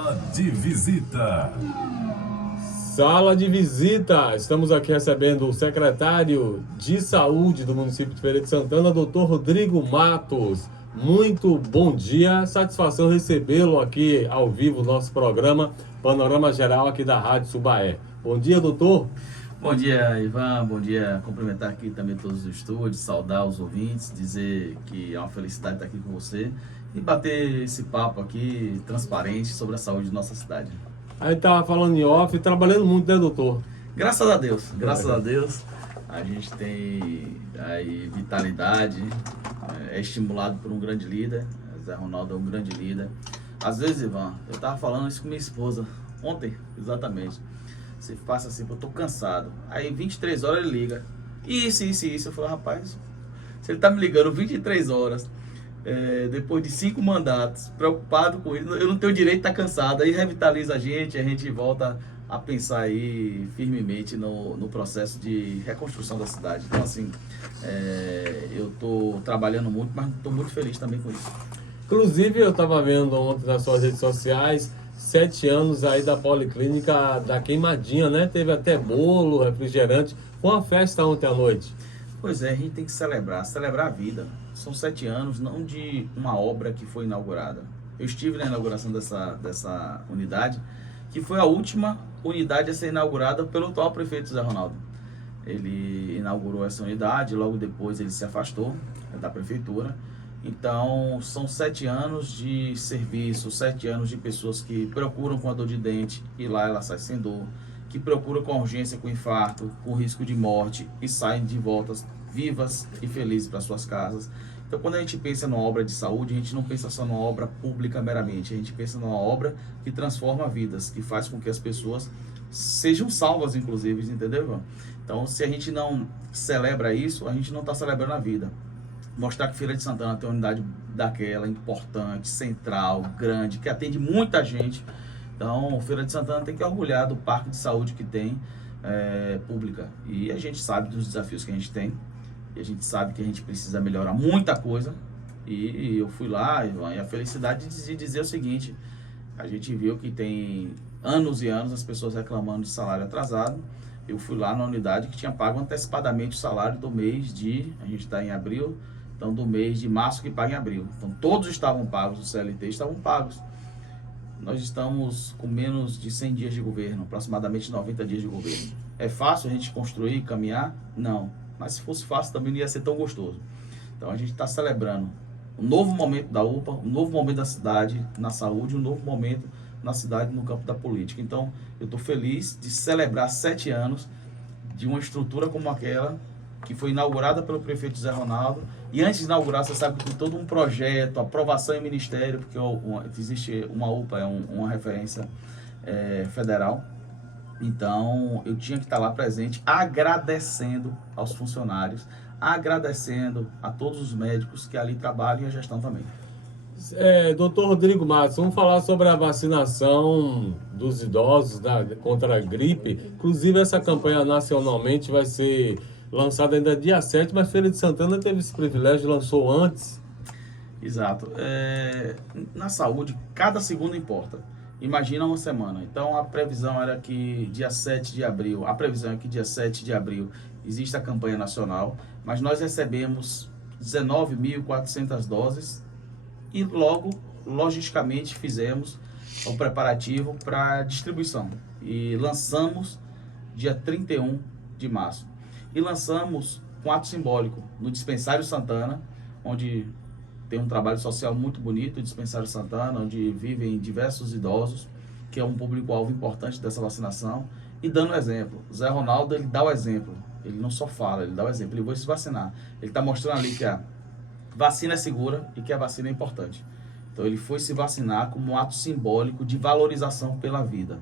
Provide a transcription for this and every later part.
Sala de Visita. Sala de visita. Estamos aqui recebendo o secretário de Saúde do município de Feira de Santana, Dr. Rodrigo Matos. Muito bom dia, satisfação recebê-lo aqui ao vivo no nosso programa Panorama Geral aqui da Rádio Subaé. Bom dia, doutor. Bom dia, Ivan. Bom dia. Cumprimentar aqui também todos os estúdios, saudar os ouvintes, dizer que é uma felicidade estar aqui com você e bater esse papo aqui transparente sobre a saúde de nossa cidade. A gente tava falando em off, trabalhando muito, né, doutor? Graças a Deus, graças a Deus, a gente tem aí vitalidade, é estimulado por um grande líder. Zé Ronaldo é um grande líder. Às vezes, Ivan, eu tava falando isso com minha esposa ontem, exatamente. Você passa assim, eu tô cansado. Aí 23 horas ele liga. Isso. Eu falo, rapaz, se ele tá me ligando 23 horas, depois de 5 mandatos, preocupado com isso, eu não tenho direito de estar cansado. Aí revitaliza a gente volta a pensar aí firmemente no processo de reconstrução da cidade. Então assim, eu tô trabalhando muito, mas tô muito feliz também com isso. Inclusive, eu estava vendo ontem nas suas redes sociais, 7 anos aí da Policlínica da Queimadinha, né? Teve até bolo, refrigerante, com uma festa ontem à noite. Pois é, a gente tem que celebrar a vida. São 7 anos, não de uma obra que foi inaugurada. Eu estive na inauguração dessa unidade, que foi a última unidade a ser inaugurada pelo atual prefeito Zé Ronaldo. Ele inaugurou essa unidade, logo depois ele se afastou da prefeitura. Então, são 7 anos de serviço, 7 anos de pessoas que procuram com a dor de dente e lá ela sai sem dor, que procuram com urgência, com infarto, com risco de morte e saem de volta vivas e felizes para suas casas. Então, quando a gente pensa numa obra de saúde, a gente não pensa só numa obra pública meramente, a gente pensa numa obra que transforma vidas, que faz com que as pessoas sejam salvas, inclusive, entendeu, Ivan? Então, se a gente não celebra isso, a gente não está celebrando a vida. Mostrar que Feira de Santana tem uma unidade daquela importante, central, grande, que atende muita gente. Então, Feira de Santana tem que orgulhar do parque de saúde que tem, pública. E a gente sabe dos desafios que a gente tem. E a gente sabe que a gente precisa melhorar muita coisa. E eu fui lá, Ivan, e a felicidade de dizer o seguinte: a gente viu que tem anos e anos as pessoas reclamando de salário atrasado. Eu fui lá na unidade que tinha pago antecipadamente o salário do mês a gente está em abril, então do mês de março que paga em abril. Então todos estavam pagos, os CLT estavam pagos. Nós estamos com menos de 100 dias de governo, aproximadamente 90 dias de governo. É fácil a gente construir e caminhar? Não. Mas se fosse fácil também não ia ser tão gostoso. Então a gente está celebrando um novo momento da UPA, um novo momento da cidade na saúde, um novo momento na cidade no campo da política. Então eu estou feliz de celebrar 7 anos de uma estrutura como aquela, que foi inaugurada pelo prefeito Zé Ronaldo. E antes de inaugurar, você sabe que tem todo um projeto, aprovação em ministério, porque existe uma UPA, uma referência federal. Então, eu tinha que estar lá presente, agradecendo aos funcionários, agradecendo a todos os médicos que ali trabalham e a gestão também. Doutor Rodrigo Matos, vamos falar sobre a vacinação dos idosos contra a gripe. Inclusive, essa campanha nacionalmente vai ser lançada ainda dia 7, mas Feira de Santana teve esse privilégio, lançou antes. Exato. Na saúde, cada segundo importa. Imagina uma semana. Então, a previsão era que dia 7 de abril, existe a campanha nacional, mas nós recebemos 19.400 doses e logo, logisticamente, fizemos o preparativo para distribuição. E lançamos dia 31 de março. E lançamos um ato simbólico no Dispensário Santana, onde tem um trabalho social muito bonito, o Dispensário Santana, onde vivem diversos idosos, que é um público-alvo importante dessa vacinação, e dando exemplo. O Zé Ronaldo, ele dá o exemplo, ele não só fala, ele dá o exemplo, ele vai se vacinar. Ele está mostrando ali que a vacina é segura e que a vacina é importante. Então ele foi se vacinar como um ato simbólico de valorização pela vida.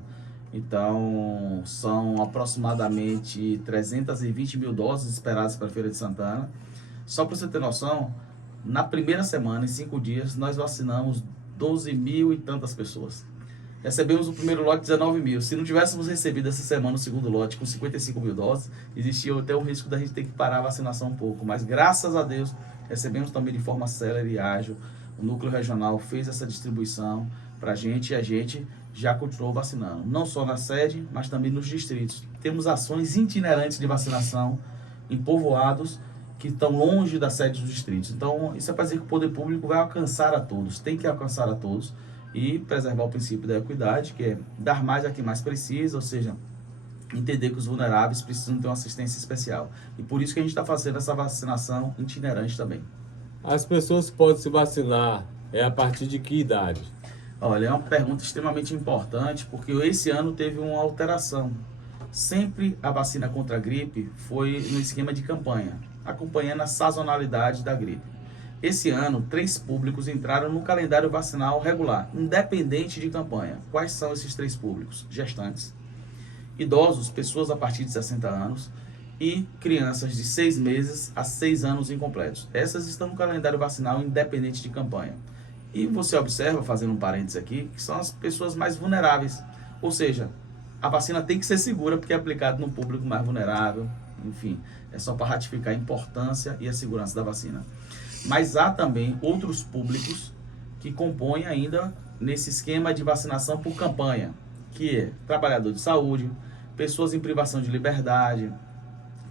Então são aproximadamente 320 mil doses esperadas para a Feira de Santana. Só para você ter noção, na primeira semana, em 5 dias, nós vacinamos 12 mil e tantas pessoas. Recebemos o primeiro lote, 19 mil. Se não tivéssemos recebido essa semana o segundo lote com 55 mil doses, existia até o risco da gente ter que parar a vacinação um pouco. Mas graças a Deus, recebemos também de forma célere e ágil. O núcleo regional fez essa distribuição para a gente e a gente já continuou vacinando, não só na sede, mas também nos distritos. Temos ações itinerantes de vacinação em povoados que estão longe da sede dos distritos. Então, isso é para dizer que o poder público vai alcançar a todos, tem que alcançar a todos e preservar o princípio da equidade, que é dar mais a quem mais precisa, ou seja, entender que os vulneráveis precisam ter uma assistência especial. E por isso que a gente está fazendo essa vacinação itinerante também. As pessoas podem se vacinar a partir de que idade? Olha, é uma pergunta extremamente importante, porque esse ano teve uma alteração. Sempre a vacina contra a gripe foi no esquema de campanha, acompanhando a sazonalidade da gripe. Esse ano, 3 públicos entraram no calendário vacinal regular, independente de campanha. Quais são esses 3 públicos? Gestantes, idosos, pessoas a partir de 60 anos e crianças de 6 meses a 6 anos incompletos. Essas estão no calendário vacinal independente de campanha. E você observa, fazendo um parênteses aqui, que são as pessoas mais vulneráveis. Ou seja, a vacina tem que ser segura porque é aplicada no público mais vulnerável. Enfim, é só para ratificar a importância e a segurança da vacina. Mas há também outros públicos que compõem ainda nesse esquema de vacinação por campanha, que é trabalhador de saúde, pessoas em privação de liberdade,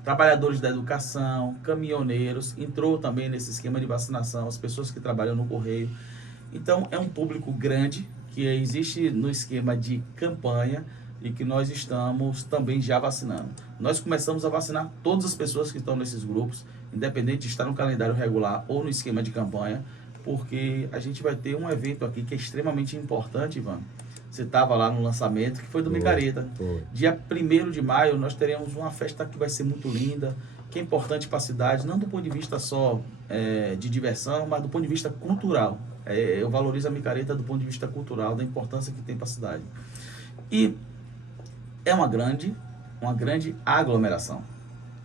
trabalhadores da educação, caminhoneiros, entrou também nesse esquema de vacinação, as pessoas que trabalham no correio. Então, é um público grande que existe no esquema de campanha e que nós estamos também já vacinando. Nós começamos a vacinar todas as pessoas que estão nesses grupos, independente de estar no calendário regular ou no esquema de campanha, porque a gente vai ter um evento aqui que é extremamente importante, Ivan. Você estava lá no lançamento, que foi do Micareta. Dia 1º de maio, nós teremos uma festa que vai ser muito linda, que é importante para a cidade, não do ponto de vista só de diversão, mas do ponto de vista cultural. Eu valorizo a Micareta do ponto de vista cultural, da importância que tem para a cidade. E é uma grande aglomeração.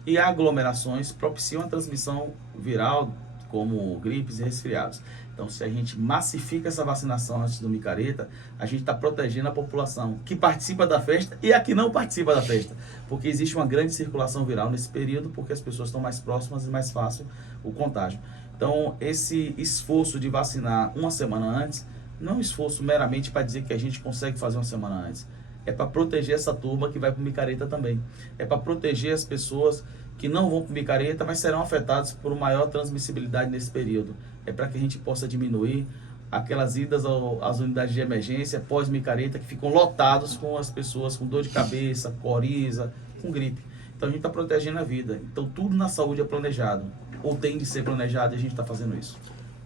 E aglomerações propiciam a transmissão viral, como gripes e resfriados. Então, se a gente massifica essa vacinação antes do Micareta, a gente está protegendo a população que participa da festa e a que não participa da festa. Porque existe uma grande circulação viral nesse período, porque as pessoas estão mais próximas e mais fácil o contágio. Então, esse esforço de vacinar uma semana antes, não é um esforço meramente para dizer que a gente consegue fazer uma semana antes. É para proteger essa turma que vai para o Micareta também. É para proteger as pessoas que não vão para o Micareta, mas serão afetadas por maior transmissibilidade nesse período. É para que a gente possa diminuir aquelas idas às unidades de emergência pós-Micareta, que ficam lotados com as pessoas com dor de cabeça, coriza, com gripe. Então a gente está protegendo a vida. Então tudo na saúde é planejado, ou tem de ser planejado, e a gente está fazendo isso.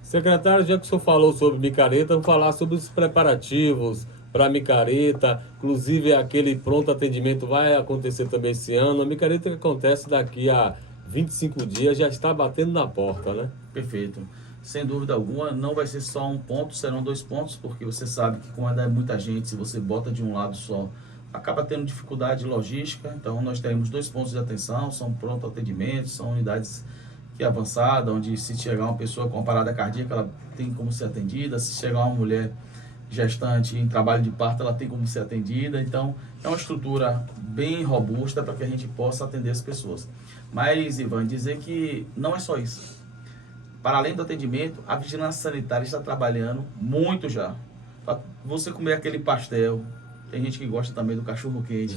Secretário, já que o senhor falou sobre Micareta, vamos falar sobre os preparativos para a Micareta, inclusive aquele pronto atendimento vai acontecer também esse ano. A Micareta que acontece daqui a 25 dias já está batendo na porta, né? Perfeito. Sem dúvida alguma, não vai ser só um ponto, serão 2 pontos, porque você sabe que quando é muita gente, se você bota de um lado só, acaba tendo dificuldade logística. Então nós teremos 2 pontos de atenção, são pronto atendimento, são unidades que é avançada, onde se chegar uma pessoa com uma parada cardíaca, ela tem como ser atendida, se chegar uma mulher gestante em trabalho de parto, ela tem como ser atendida. Então é uma estrutura bem robusta para que a gente possa atender as pessoas. Mas, Ivan, dizer que não é só isso. Para além do atendimento, a vigilância sanitária está trabalhando muito já. Para você comer aquele pastel, tem gente que gosta também do cachorro quente,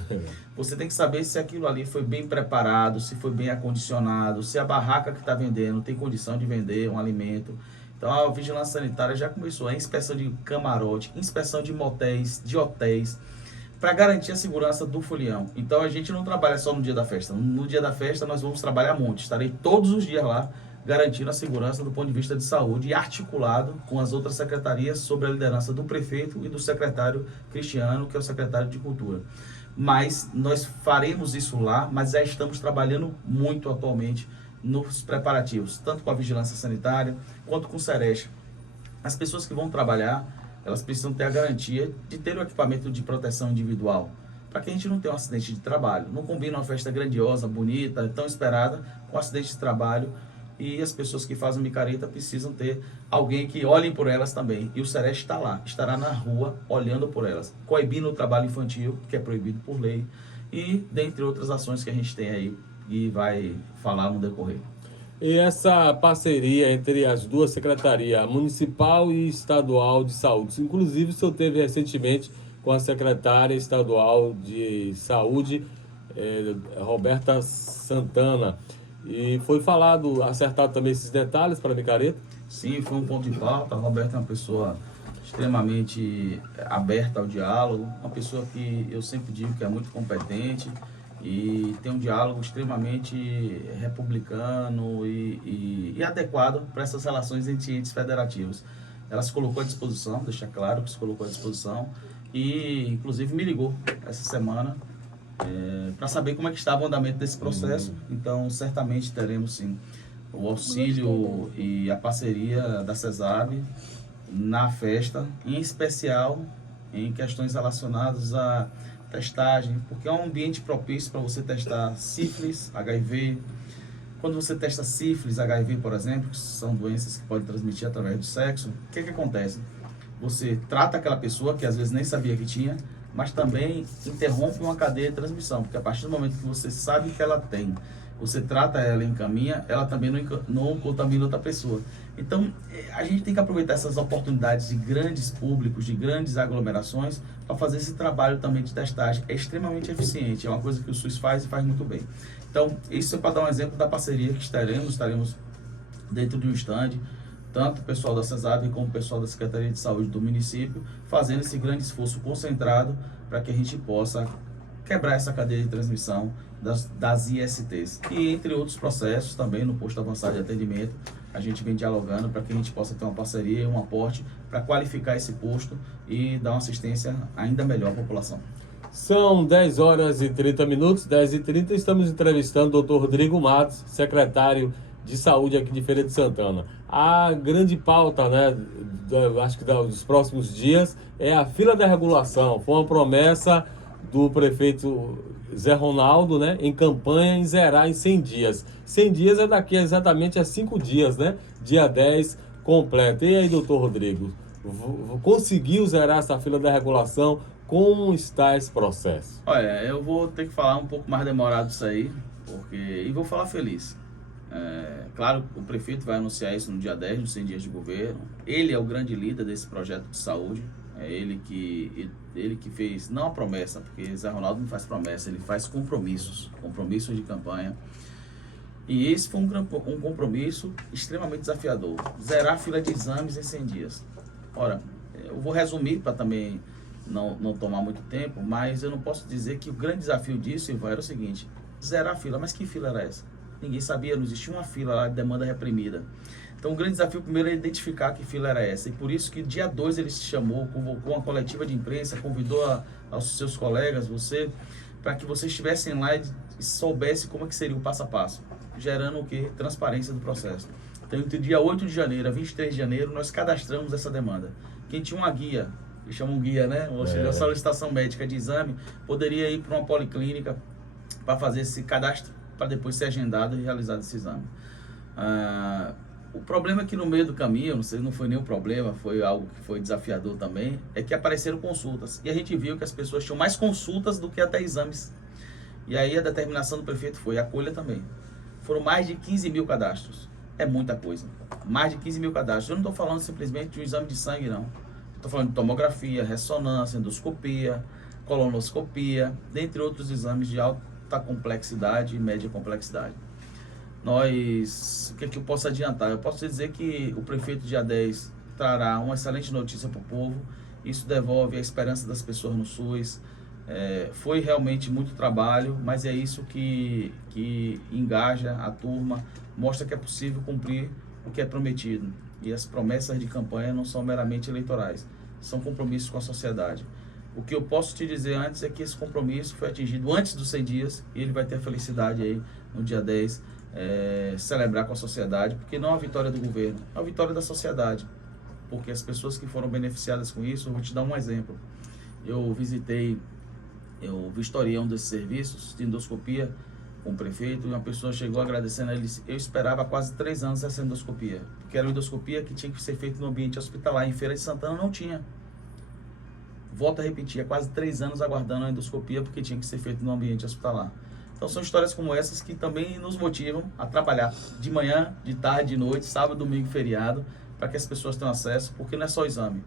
você tem que saber se aquilo ali foi bem preparado, se foi bem acondicionado, se a barraca que está vendendo tem condição de vender um alimento. Então a vigilância sanitária já começou a inspeção de camarote, inspeção de motéis, de hotéis, para garantir a segurança do folião. Então a gente não trabalha só no dia da festa. No dia da festa nós vamos trabalhar muito. Estarei todos os dias lá garantindo a segurança do ponto de vista de saúde e articulado com as outras secretarias sob a liderança do prefeito e do secretário Cristiano, que é o secretário de Cultura. Mas nós faremos isso lá, mas já estamos trabalhando muito atualmente nos preparativos, tanto com a vigilância sanitária quanto com o Sereste. As pessoas que vão trabalhar, elas precisam ter a garantia de ter o equipamento de proteção individual, para que a gente não tenha um acidente de trabalho. Não combina uma festa grandiosa, bonita, tão esperada, com um acidente de trabalho, e as pessoas que fazem micareta precisam ter alguém que olhe por elas também. E o Sereste está lá, estará na rua olhando por elas, coibindo o trabalho infantil, que é proibido por lei, e dentre outras ações que a gente tem aí e vai falar no decorrer. E essa parceria entre as duas secretarias, a municipal e estadual de saúde, inclusive o senhor teve recentemente com a secretária estadual de saúde, Roberta Santana. E foi falado, acertado também esses detalhes para Micareta? Sim, foi um ponto de pauta. A Roberta é uma pessoa extremamente aberta ao diálogo, uma pessoa que eu sempre digo que é muito competente e tem um diálogo extremamente republicano e adequado para essas relações entre entes federativos. Ela se colocou à disposição, deixa claro que se colocou à disposição, e inclusive me ligou essa semana para saber como é que estava o andamento desse processo. Então certamente teremos sim o auxílio e a parceria da CESAB na festa, em especial em questões relacionadas à testagem, porque é um ambiente propício para você testar sífilis, HIV. Quando você testa sífilis, HIV, por exemplo, que são doenças que podem transmitir através do sexo, o que acontece? Você trata aquela pessoa que às vezes nem sabia que tinha, mas também interrompe uma cadeia de transmissão, porque a partir do momento que você sabe que ela tem, você trata ela e encaminha, ela também não contamina outra pessoa. Então, a gente tem que aproveitar essas oportunidades de grandes públicos, de grandes aglomerações, para fazer esse trabalho também de testagem. É extremamente eficiente, é uma coisa que o SUS faz e faz muito bem. Então, isso é para dar um exemplo da parceria que estaremos dentro de um stand, tanto o pessoal da CESAB como o pessoal da Secretaria de Saúde do município, fazendo esse grande esforço concentrado para que a gente possa quebrar essa cadeia de transmissão das ISTs. E entre outros processos também no posto avançado de atendimento, a gente vem dialogando para que a gente possa ter uma parceria e um aporte para qualificar esse posto e dar uma assistência ainda melhor à população. São 10 horas e 30 minutos, 10h30, estamos entrevistando o Dr. Rodrigo Matos, secretário de Saúde aqui de Feira de Santana. A grande pauta, né, acho que dos próximos dias, é a fila da regulação. Foi uma promessa do prefeito Zé Ronaldo, né, em campanha em zerar em 100 dias. 100 dias é daqui exatamente a 5 dias, né? Dia 10 completo. E aí, doutor Rodrigo, conseguiu zerar essa fila da regulação? Como está esse processo? Olha, eu vou ter que falar um pouco mais demorado isso aí, e vou falar feliz. Claro, o prefeito vai anunciar isso no dia 10, nos 100 dias de governo. Ele é o grande líder desse projeto de saúde. É ele que fez, não a promessa, porque Zé Ronaldo não faz promessa, ele faz compromissos de campanha. E esse foi um compromisso extremamente desafiador, zerar a fila de exames em 100 dias. Ora, eu vou resumir para também não tomar muito tempo, mas eu não posso dizer que o grande desafio disso, Ivan, era o seguinte: zerar a fila. Mas que fila era essa? Ninguém sabia, não existia uma fila lá de demanda reprimida. Então o grande desafio primeiro é identificar que fila era essa. E por isso que dia 2 ele se chamou, convocou uma coletiva de imprensa, convidou aos seus colegas, para que vocês estivessem lá e soubessem como é que seria o passo a passo, gerando o quê? Transparência do processo. Então entre dia 8 de janeiro a 23 de janeiro nós cadastramos essa demanda. Quem tinha uma guia, que chama um guia, né? Ou seja, a solicitação médica de exame, poderia ir para uma policlínica para fazer esse cadastro, para depois ser agendado e realizado esse exame. O problema é que no meio do caminho, não sei, não foi nenhum problema, foi algo que foi desafiador também, é que apareceram consultas. E a gente viu que as pessoas tinham mais consultas do que até exames. E aí a determinação do prefeito foi acolha também. Foram mais de 15 mil cadastros. É muita coisa. Mais de 15 mil cadastros. Eu não estou falando simplesmente de um exame de sangue, não. Estou falando de tomografia, ressonância, endoscopia, colonoscopia, dentre outros exames de alta complexidade e média complexidade. O que eu posso adiantar? Eu posso dizer que o prefeito dia 10 trará uma excelente notícia para o povo. Isso devolve a esperança das pessoas no SUS. Foi realmente muito trabalho, mas é isso que engaja a turma, mostra que é possível cumprir o que é prometido. E as promessas de campanha não são meramente eleitorais, são compromissos com a sociedade. O que eu posso te dizer antes é que esse compromisso foi atingido antes dos 100 dias e ele vai ter a felicidade aí no dia 10 celebrar com a sociedade, porque não é a vitória do governo, é a vitória da sociedade, porque as pessoas que foram beneficiadas com isso, eu vou te dar um exemplo. Eu vistoriei um desses serviços de endoscopia com o prefeito e uma pessoa chegou agradecendo a ele. Eu esperava há quase 3 anos essa endoscopia, porque era uma endoscopia que tinha que ser feita no ambiente hospitalar. Em Feira de Santana não tinha. Volto a repetir, há quase 3 anos aguardando a endoscopia porque tinha que ser feito no ambiente hospitalar. Então são histórias como essas que também nos motivam a trabalhar de manhã, de tarde, de noite, sábado, domingo, feriado, para que as pessoas tenham acesso, porque não é só exame.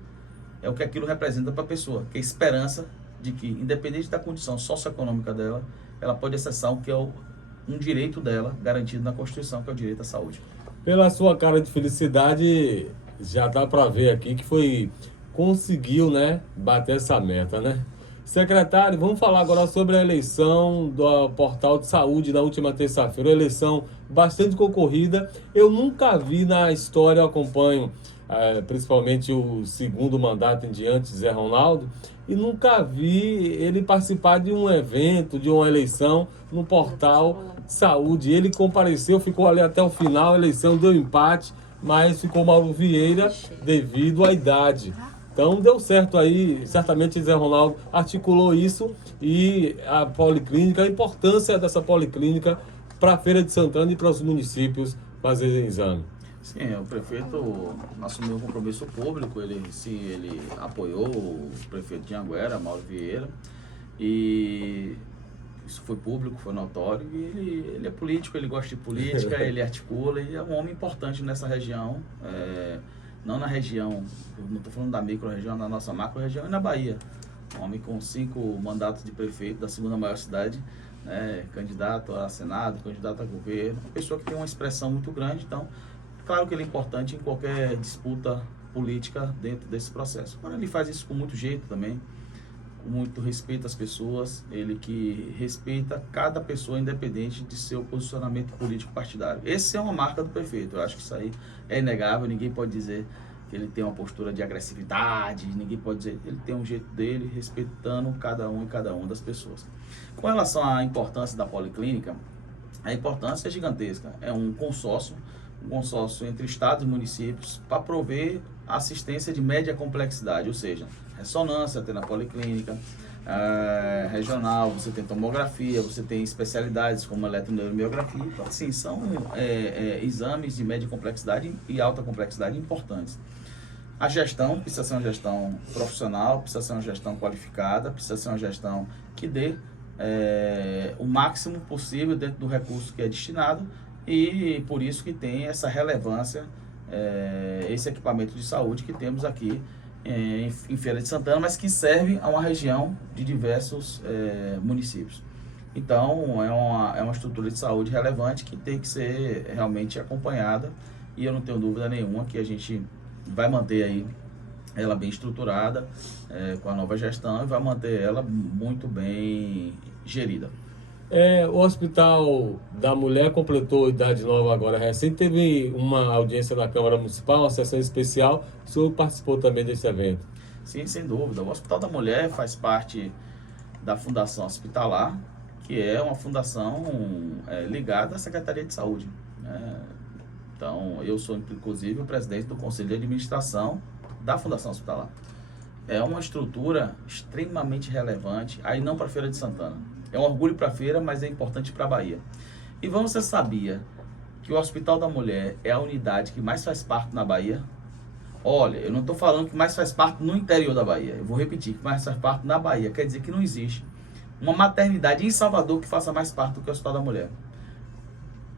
é o que aquilo representa para a pessoa, que é a esperança de que, independente da condição socioeconômica dela, ela pode acessar o que é um direito dela, garantido na Constituição, que é o direito à saúde. Pela sua cara de felicidade, já dá para ver aqui que conseguiu, né, bater essa meta, né? Secretário, vamos falar agora sobre a eleição do Portal de Saúde na última terça-feira, uma eleição bastante concorrida. Eu nunca vi na história, eu acompanho principalmente o segundo mandato em diante, Zé Ronaldo, e nunca vi ele participar de um evento, de uma eleição no Portal de Saúde. Ele compareceu, ficou ali até o final, a eleição deu empate, mas ficou Mauro Vieira devido à idade. Então deu certo aí, certamente Zé Ronaldo articulou isso e a policlínica, a importância dessa policlínica para a Feira de Santana e para os municípios fazerem exame. Sim, o prefeito assumiu um compromisso público, ele apoiou o prefeito de Anguera, Mauro Vieira, e isso foi público, foi notório, e ele é político, ele gosta de política, ele articula, e é um homem importante nessa região, não na região, não estou falando da micro-região, na nossa macro-região e na Bahia. Um homem com 5 mandatos de prefeito da segunda maior cidade, né, candidato a Senado, candidato a governo, uma pessoa que tem uma expressão muito grande, então, claro que ele é importante em qualquer disputa política dentro desse processo. Agora ele faz isso com muito jeito também, com muito respeito às pessoas, ele que respeita cada pessoa independente de seu posicionamento político partidário. Essa é uma marca do prefeito, eu acho que isso aí é inegável, ninguém pode dizer que ele tem uma postura de agressividade, ninguém pode dizer, ele tem um jeito dele, respeitando cada um e cada uma das pessoas. Com relação à importância da policlínica, a importância é gigantesca, é um consórcio entre estados e municípios para prover assistência de média complexidade, ou seja, ressonância tem na policlínica, regional, você tem tomografia, você tem especialidades como eletroneuromiografia, então assim, são exames de média complexidade e alta complexidade importantes. A gestão precisa ser uma gestão profissional, precisa ser uma gestão qualificada, precisa ser uma gestão que dê o máximo possível dentro do recurso que é destinado, e por isso que tem essa relevância, esse equipamento de saúde que temos aqui em Feira de Santana, mas que serve a uma região de diversos municípios. Então, é uma estrutura de saúde relevante que tem que ser realmente acompanhada, e eu não tenho dúvida nenhuma que a gente vai manter aí ela bem estruturada com a nova gestão, e vai manter ela muito bem gerida. O Hospital da Mulher completou idade nova agora recente, teve uma audiência na Câmara Municipal, uma sessão especial, o senhor participou também desse evento? Sim, sem dúvida. O Hospital da Mulher faz parte da Fundação Hospitalar, que é uma fundação ligada à Secretaria de Saúde, né? Então, eu sou, inclusive, o presidente do Conselho de Administração da Fundação Hospitalar. É uma estrutura extremamente relevante, aí não para a Feira de Santana. É um orgulho para a feira, mas é importante para a Bahia. E você sabia que o Hospital da Mulher é a unidade que mais faz parte na Bahia? Olha, eu não estou falando que mais faz parte no interior da Bahia. Eu vou repetir, que mais faz parte na Bahia. Quer dizer que não existe uma maternidade em Salvador que faça mais parte do que o Hospital da Mulher.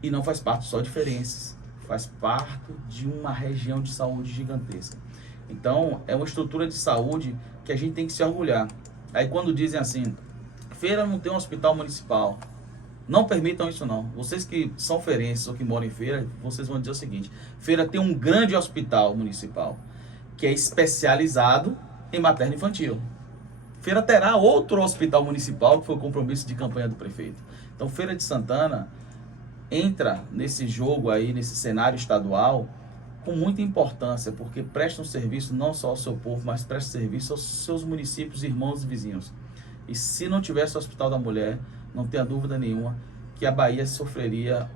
E não faz parte só de Feirenses. Faz parte de uma região de saúde gigantesca. Então, é uma estrutura de saúde que a gente tem que se orgulhar. Aí quando dizem assim, Feira não tem um hospital municipal, não permitam isso não. Vocês que são feirenses ou que moram em Feira, vocês vão dizer o seguinte, Feira tem um grande hospital municipal, que é especializado em materno-infantil. Feira terá outro hospital municipal, que foi o compromisso de campanha do prefeito. Então, Feira de Santana entra nesse jogo aí, nesse cenário estadual, com muita importância, porque presta um serviço não só ao seu povo, mas presta serviço aos seus municípios, irmãos e vizinhos. E se não tivesse o Hospital da Mulher, não tenha dúvida nenhuma que a Bahia sofreria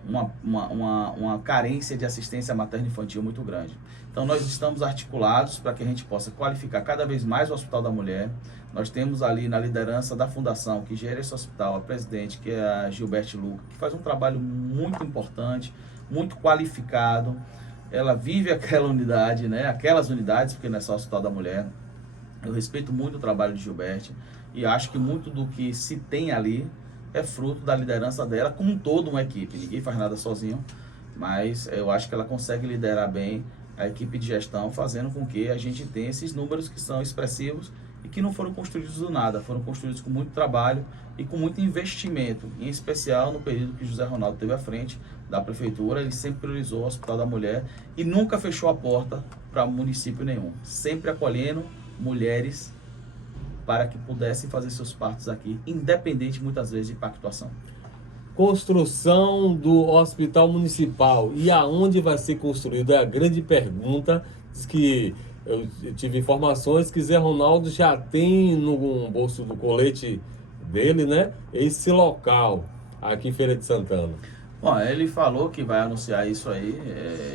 uma carência de assistência materno-infantil muito grande. Então nós estamos articulados para que a gente possa qualificar cada vez mais o Hospital da Mulher. Nós temos ali na liderança da fundação que gera esse hospital, a presidente, que é a Gilberte Luca, que faz um trabalho muito importante, muito qualificado. Ela vive aquela unidade, né? Aquelas unidades, porque não é só o Hospital da Mulher. Eu respeito muito o trabalho de Gilberte e acho que muito do que se tem ali é fruto da liderança dela, como um todo, uma equipe. Ninguém faz nada sozinho, mas eu acho que ela consegue liderar bem a equipe de gestão, fazendo com que a gente tenha esses números que são expressivos e que não foram construídos do nada, foram construídos com muito trabalho e com muito investimento, em especial no período que José Ronaldo esteve à frente da prefeitura. Ele sempre priorizou o Hospital da Mulher e nunca fechou a porta para município nenhum, sempre acolhendo mulheres para que pudessem fazer seus partos aqui, independente muitas vezes de pactuação. Construção do hospital municipal e aonde vai ser construído é a grande pergunta. Diz que eu tive informações que Zé Ronaldo já tem no bolso do colete dele, né, esse local aqui em Feira de Santana. Bom, ele falou que vai anunciar isso aí,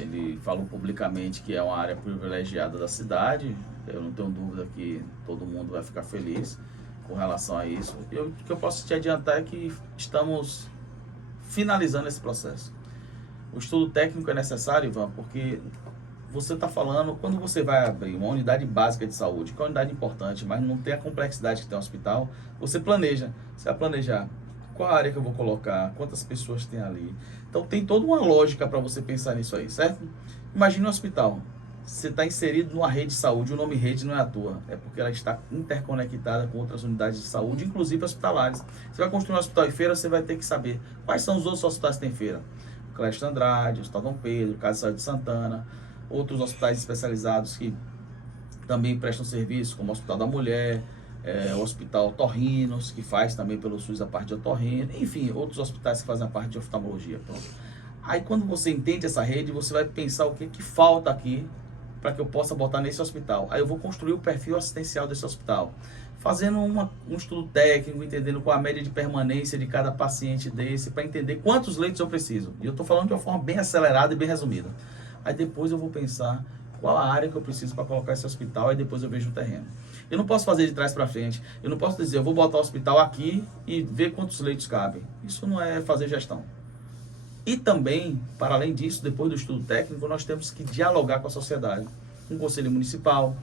ele falou publicamente que é uma área privilegiada da cidade. Eu não tenho dúvida que todo mundo vai ficar feliz com relação a isso. O que eu posso te adiantar é que estamos finalizando esse processo. O estudo técnico é necessário, Ivan, porque você está falando, quando você vai abrir uma unidade básica de saúde, que é uma unidade importante, mas não tem a complexidade que tem um hospital, você planeja, você vai planejar qual a área que eu vou colocar, quantas pessoas tem ali. Então tem toda uma lógica para você pensar nisso aí, certo? Imagine um hospital, você está inserido numa rede de saúde, o nome rede não é à toa, é porque ela está interconectada com outras unidades de saúde, inclusive hospitalares. Você vai construir um hospital em Feira, você vai ter que saber quais são os outros hospitais que tem em Feira. O Clécio Andrade, o Hospital Dom Pedro, o Casa de Saúde de Santana, outros hospitais especializados que também prestam serviço, como o Hospital da Mulher, o Hospital Torrinos, que faz também pelo SUS a parte de otorrino, enfim, outros hospitais que fazem a parte de oftalmologia. Pronto. Aí quando você entende essa rede, você vai pensar o que falta aqui para que eu possa botar nesse hospital. Aí eu vou construir o perfil assistencial desse hospital, fazendo um estudo técnico, entendendo qual a média de permanência de cada paciente desse, para entender quantos leitos eu preciso. E eu estou falando de uma forma bem acelerada e bem resumida. Aí depois eu vou pensar qual a área que eu preciso para colocar esse hospital, aí depois eu vejo o terreno. Eu não posso fazer de trás para frente, eu não posso dizer, eu vou botar o hospital aqui e ver quantos leitos cabem. Isso não é fazer gestão. E também, para além disso, depois do estudo técnico, nós temos que dialogar com a sociedade, com o Conselho Municipal,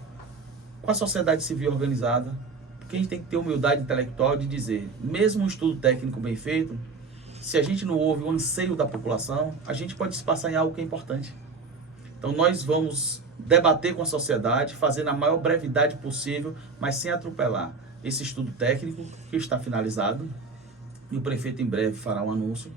com a sociedade civil organizada, porque a gente tem que ter humildade intelectual de dizer, mesmo um estudo técnico bem feito, se a gente não ouve o anseio da população, a gente pode se passar em algo que é importante. Então nós vamos debater com a sociedade, fazer na maior brevidade possível, mas sem atropelar esse estudo técnico que está finalizado, e o prefeito em breve fará um anúncio,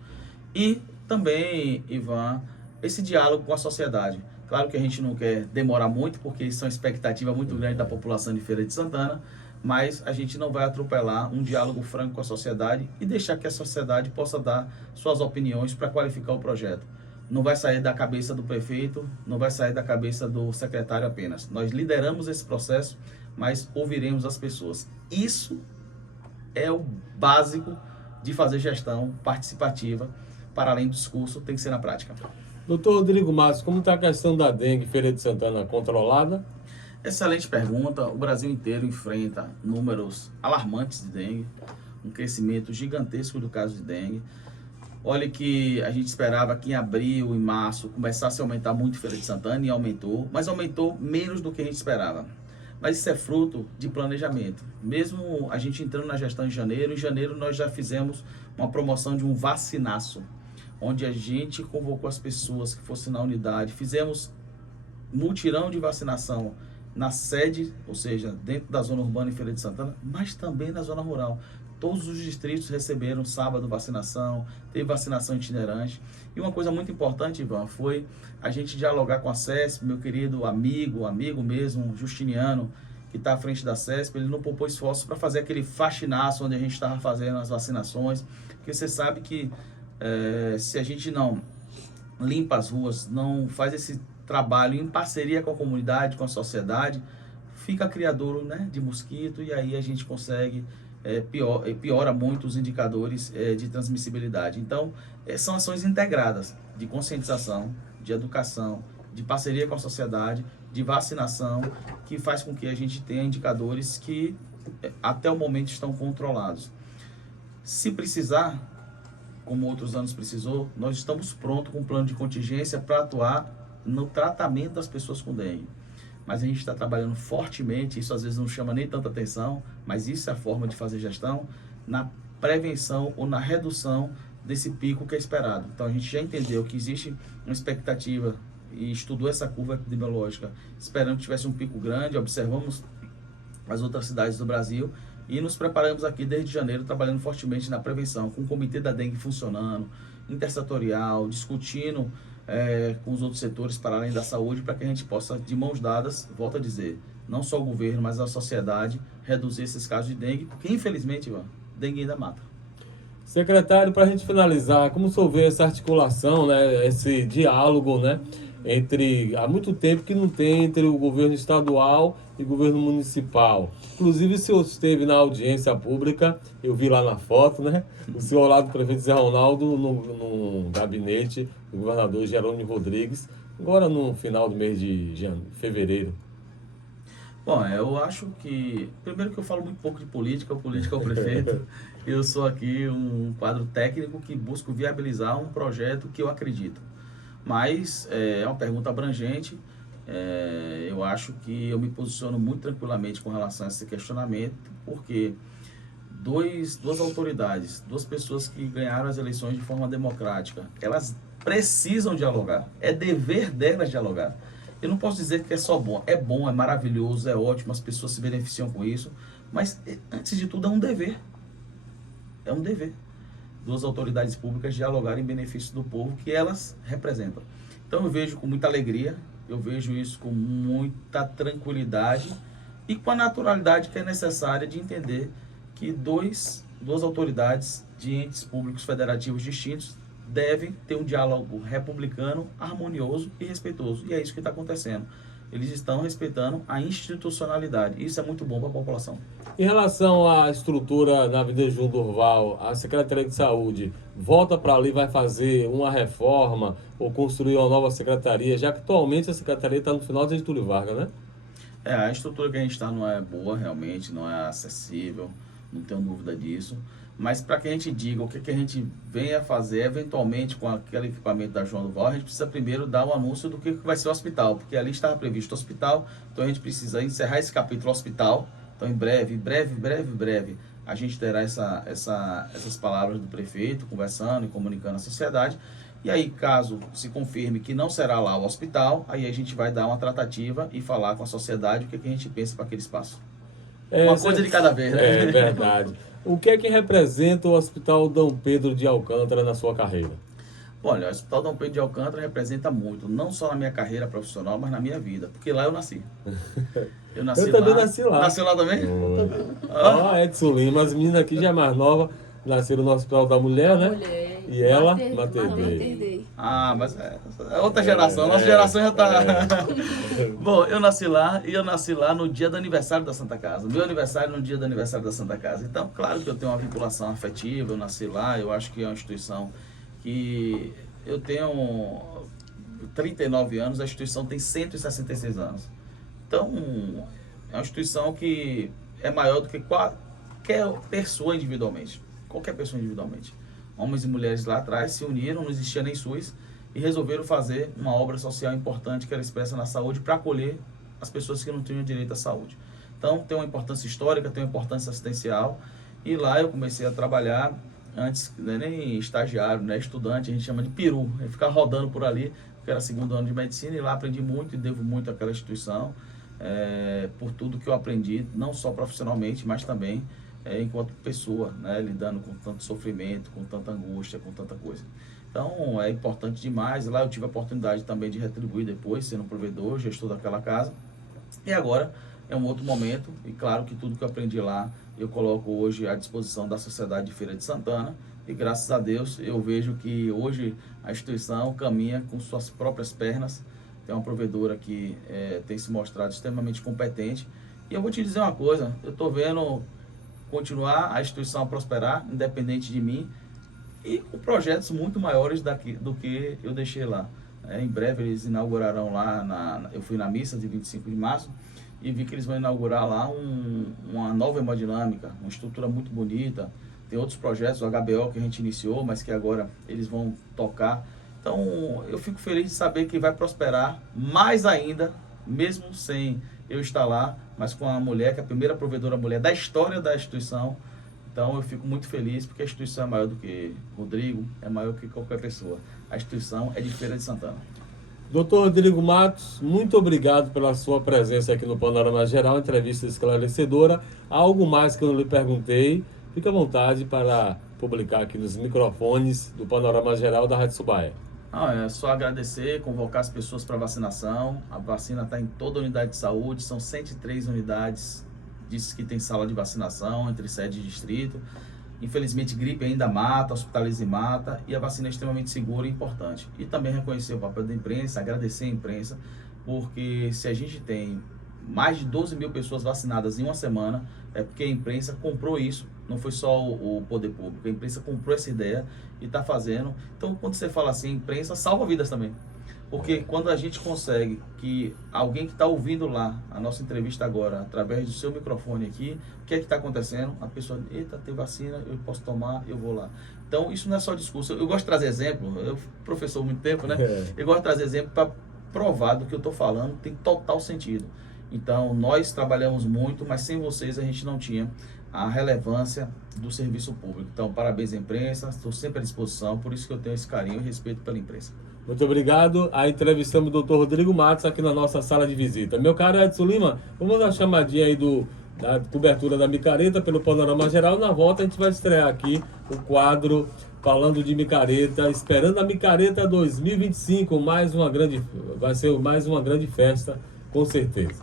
e também, Ivan, esse diálogo com a sociedade. Claro que a gente não quer demorar muito, porque isso é uma expectativa muito grande da população de Feira de Santana, mas a gente não vai atropelar um diálogo franco com a sociedade e deixar que a sociedade possa dar suas opiniões para qualificar o projeto. Não vai sair da cabeça do prefeito, não vai sair da cabeça do secretário apenas. Nós lideramos esse processo, mas ouviremos as pessoas. Isso é o básico de fazer gestão participativa. Para além do discurso, tem que ser na prática. Doutor Rodrigo Matos, como está a questão da dengue Feira de Santana controlada? Excelente pergunta. O Brasil inteiro enfrenta números alarmantes de dengue, um crescimento gigantesco do caso de dengue. Olha que a gente esperava que em abril e março começasse a aumentar muito Feira de Santana, e aumentou, mas aumentou menos do que a gente esperava. Mas isso é fruto de planejamento. Mesmo a gente entrando na gestão em janeiro nós já fizemos uma promoção de um vacinaço, onde a gente convocou as pessoas que fossem na unidade, fizemos mutirão de vacinação na sede, ou seja, dentro da zona urbana em Feira de Santana, mas também na zona rural. Todos os distritos receberam sábado vacinação, teve vacinação itinerante. E uma coisa muito importante, Ivan, foi a gente dialogar com a CESP, meu querido amigo mesmo, Justiniano, que está à frente da CESP. Ele não poupou esforço para fazer aquele faxinaço onde a gente estava fazendo as vacinações, porque você sabe que se a gente não limpa as ruas, não faz esse trabalho em parceria com a comunidade, com a sociedade, fica criadouro, né, de mosquito, e aí a gente consegue, piora muito os indicadores de transmissibilidade. Então, são ações integradas de conscientização, de educação, de parceria com a sociedade, de vacinação, que faz com que a gente tenha indicadores que até o momento estão controlados. Se precisar, como outros anos precisou, nós estamos prontos com um plano de contingência para atuar no tratamento das pessoas com dengue. Mas a gente está trabalhando fortemente, isso às vezes não chama nem tanta atenção, mas isso é a forma de fazer gestão, na prevenção ou na redução desse pico que é esperado. Então a gente já entendeu que existe uma expectativa e estudou essa curva epidemiológica, esperando que tivesse um pico grande, observamos as outras cidades do Brasil e nos preparamos aqui desde janeiro, trabalhando fortemente na prevenção, com o Comitê da Dengue funcionando, intersetorial, discutindo com os outros setores para além da saúde, para que a gente possa, de mãos dadas, volto a dizer, não só o governo, mas a sociedade, reduzir esses casos de dengue, porque infelizmente, Ivan, dengue ainda mata. Secretário, para a gente finalizar, como o senhor vê essa articulação, né, esse diálogo, né, há muito tempo que não tem entre o governo estadual e o governo municipal. Inclusive, o senhor esteve na audiência pública, eu vi lá na foto, né, o senhor lá do prefeito Zé Ronaldo no gabinete do governador Jerônimo Rodrigues, agora no final do mês de fevereiro. Bom, eu acho que, primeiro que eu falo muito pouco de política, o político é o prefeito, eu sou aqui um quadro técnico que busco viabilizar um projeto que eu acredito. Mas é uma pergunta abrangente, eu acho que eu me posiciono muito tranquilamente com relação a esse questionamento, porque duas autoridades, duas pessoas que ganharam as eleições de forma democrática, elas precisam dialogar, é dever delas dialogar. Eu não posso dizer que é só bom, é maravilhoso, é ótimo, as pessoas se beneficiam com isso, mas antes de tudo é um dever. É um dever. Duas autoridades públicas dialogarem em benefício do povo que elas representam. Então eu vejo com muita alegria, eu vejo isso com muita tranquilidade e com a naturalidade que é necessária de entender que duas autoridades de entes públicos federativos distintos devem ter um diálogo republicano, harmonioso e respeitoso. E é isso que está acontecendo. Eles estão respeitando a institucionalidade. Isso é muito bom para a população. Em relação à estrutura na Avenida João Durval, a Secretaria de Saúde volta para ali, vai fazer uma reforma ou construir uma nova secretaria, já que atualmente a secretaria está no final de Getúlio Vargas, né? A estrutura que a gente está não é boa realmente, não é acessível, não tenho dúvida disso. Mas para que a gente diga o que a gente venha fazer eventualmente com aquele equipamento da João Durval, a gente precisa primeiro dar um anúncio do que vai ser o hospital, porque ali estava previsto o hospital, então a gente precisa encerrar esse capítulo hospital. Então em breve, a gente terá essas palavras do prefeito, conversando e comunicando à sociedade. E aí, caso se confirme que não será lá o hospital, aí a gente vai dar uma tratativa e falar com a sociedade o que a gente pensa para aquele espaço. Uma coisa de cada vez, né? É verdade. O que é que representa o Hospital Dom Pedro de Alcântara na sua carreira? Olha, o Hospital Dom Pedro de Alcântara representa muito, não só na minha carreira profissional, mas na minha vida, porque lá eu nasci. Eu também nasci lá. Nasceu lá também? Ó, Edson Lima, as meninas aqui já mais novas, nasceram no Hospital da Mulher, né? Mulher. E ela, Mater Mater Dei. Dei. Ah, mas é outra geração, nossa geração já tá... Bom, eu nasci lá e eu nasci lá no dia do aniversário da Santa Casa. Meu aniversário no dia do aniversário da Santa Casa. Então, claro que eu tenho uma vinculação afetiva, eu nasci lá, eu acho que é uma instituição que eu tenho 39 anos, a instituição tem 166 anos. Então, é uma instituição que é maior do que qualquer pessoa individualmente. Qualquer pessoa individualmente. Homens e mulheres lá atrás se uniram, não existia nem SUS, e resolveram fazer uma obra social importante que era expressa na saúde para acolher as pessoas que não tinham direito à saúde. Então, tem uma importância histórica, tem uma importância assistencial, e lá eu comecei a trabalhar antes, nem estagiário, né, estudante, a gente chama de peru, ficar rodando por ali, porque era segundo ano de medicina, e lá aprendi muito e devo muito àquela instituição, por tudo que eu aprendi, não só profissionalmente, mas também enquanto pessoa, né, lidando com tanto sofrimento, com tanta angústia, com tanta coisa. Então, é importante demais. Lá eu tive a oportunidade também de retribuir depois, sendo provedor, gestor daquela casa. E agora é um outro momento, e claro que tudo que eu aprendi lá, eu coloco hoje à disposição da sociedade de Feira de Santana. E graças a Deus, eu vejo que hoje a instituição caminha com suas próprias pernas. Tem uma provedora que tem se mostrado extremamente competente. E eu vou te dizer uma coisa, eu estou vendo continuar a instituição a prosperar, independente de mim, e com projetos muito maiores do que eu deixei lá. Em breve eles inaugurarão lá, eu fui na missa de 25 de março, e vi que eles vão inaugurar lá uma nova hemodinâmica, uma estrutura muito bonita. Tem outros projetos, o HBO que a gente iniciou, mas que agora eles vão tocar. Então eu fico feliz de saber que vai prosperar mais ainda, mesmo sem eu estar lá, mas com a mulher, que é a primeira provedora mulher da história da instituição. Então eu fico muito feliz, porque a instituição é maior do que Rodrigo, é maior que qualquer pessoa. A instituição é de Feira de Santana. Doutor Rodrigo Matos, muito obrigado pela sua presença aqui no Panorama Geral, entrevista esclarecedora. Há algo mais que eu não lhe perguntei? Fique à vontade para publicar aqui nos microfones do Panorama Geral da Rádio Subaia. É só agradecer, convocar as pessoas para vacinação. A vacina está em toda a unidade de saúde, são 103 unidades que tem sala de vacinação entre sede e distrito. Infelizmente, gripe ainda mata, hospitaliza e mata, e a vacina é extremamente segura e importante. E também reconhecer o papel da imprensa, agradecer a imprensa, porque se a gente tem mais de 12 mil pessoas vacinadas em uma semana, é porque a imprensa comprou isso, não foi só o poder público, a imprensa comprou essa ideia e está fazendo. Então, quando você fala assim, a imprensa salva vidas também. Porque quando a gente consegue que alguém que está ouvindo lá a nossa entrevista agora, através do seu microfone aqui, o que é que está acontecendo? A pessoa, eita, tem vacina, eu posso tomar, eu vou lá. Então, isso não é só discurso. Eu gosto de trazer exemplo, eu professor há muito tempo, né? Eu gosto de trazer exemplo para provar do que eu estou falando, tem total sentido. Então, nós trabalhamos muito, mas sem vocês a gente não tinha a relevância do serviço público. Então, parabéns à imprensa, estou sempre à disposição, por isso que eu tenho esse carinho e respeito pela imprensa. Muito obrigado. Aí entrevistamos o Dr. Rodrigo Matos aqui na nossa sala de visita. Meu caro Edson Lima, vamos dar uma chamadinha aí da cobertura da micareta pelo Panorama Geral. Na volta a gente vai estrear aqui o quadro falando de micareta, esperando a micareta 2025, vai ser mais uma grande festa, com certeza.